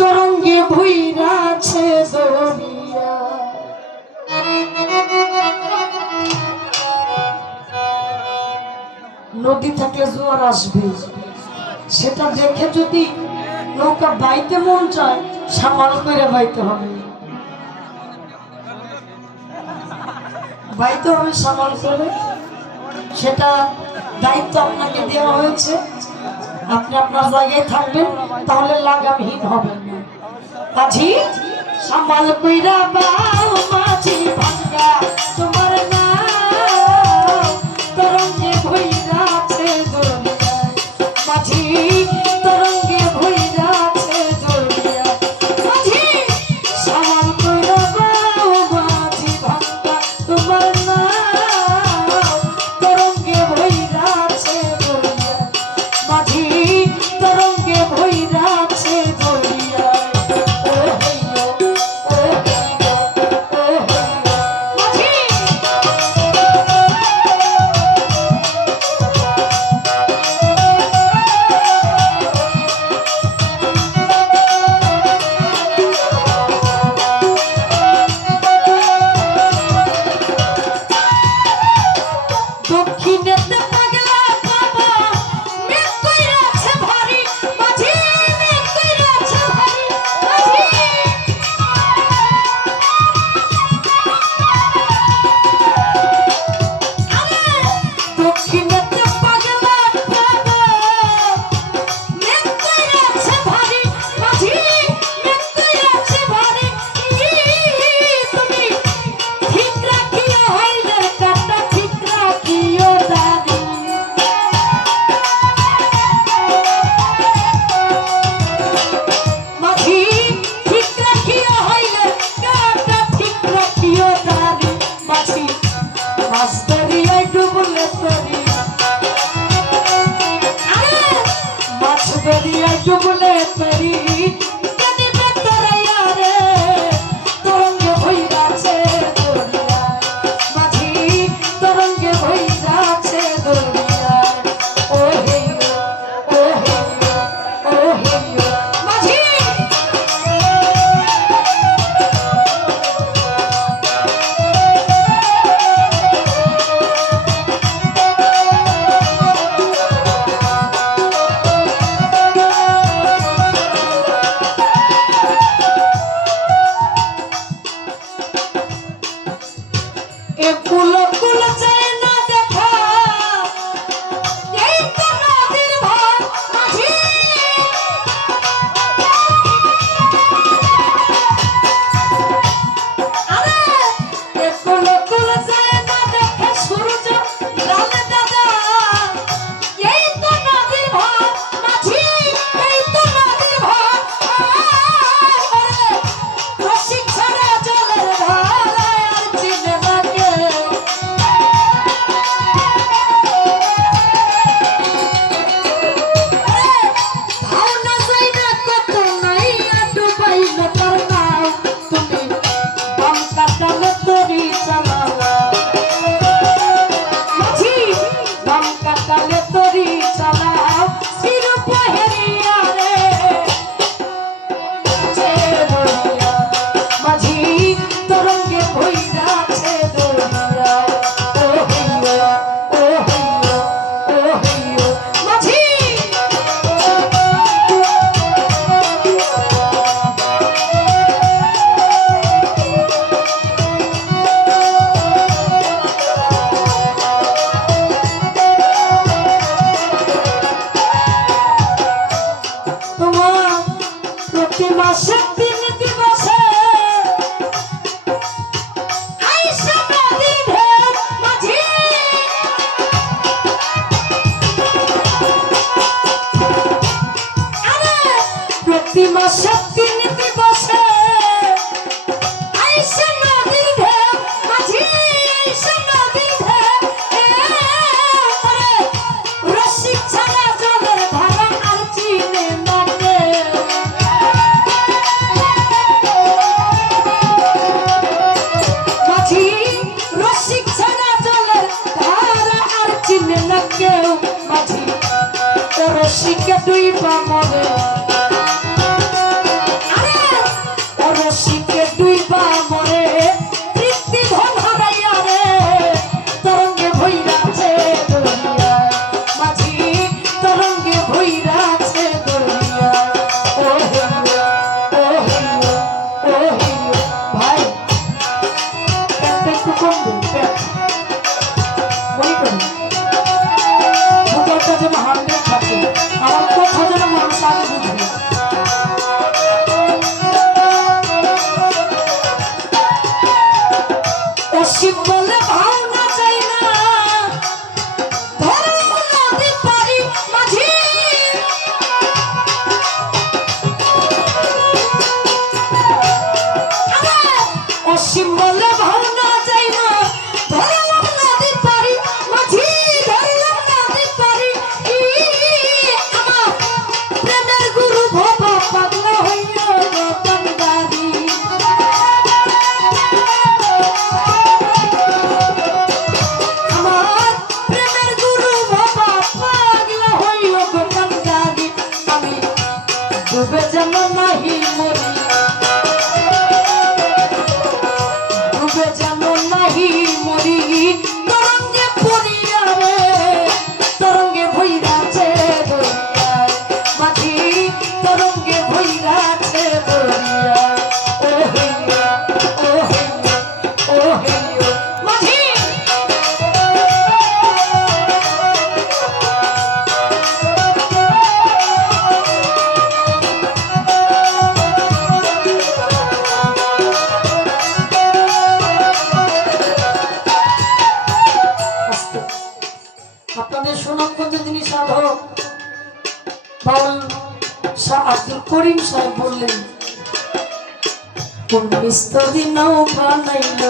তরঙ্গে ভুইরাছে দরিয়া, নদী থাকলে জোয়ার আসবে, সেটা দেখে যদি নৌকা বাইতে মন চায় সামাল করে বাইতে হবে, বাইতে হবে সামাল করে। সেটা দায়িত্ব আপনাকে দেওয়া হয়েছে, আপনি আপনার জায়গায় থাকবেন, তাহলে লাগামহীন হবেন না। মাঝি সামাল কইরা বাও মাঝি ভাঙ্গা তোমার নাম, তরঙ্গে ভইরাছে দরিয়া, মাঝি তরঙ্গে ভইরাছে দরিয়া, মাঝি সামাল কইরা বাও মাঝি ভাঙ্গা তোমার নাম, তরঙ্গে ভইরাছে দরিয়া, মাঝি তরঙ্গে ভইরাছে দরিয়া। ডুবলে তরি জানিবে তোরাইয়া রে, তরঙ্গে ভইরাছে দরিয়া, মাঝি তরঙ্গে ভইরাছে দরিয়া। ও হে ও হে ও হে মাঝি রসিকে দুই বামরে ডুবে যেন নাহি মরি, ডুবে যেন নাহি মরি, তরঙ্গে পড়িয়া রে, তরঙ্গে ভইরাছে দরিয়ায় মাঝি, তরঙ্গে ভইরাছে দরিয়ায়। ও হইয়া ও হইয়া ও হইয়া মাঝি। আপনাদের সুনামগঞ্জ যিনি সাধক বাউল শাহ আব্দুল করিম সাহেব বললেন, কোন মিস্ত্রি নৌকা নাইল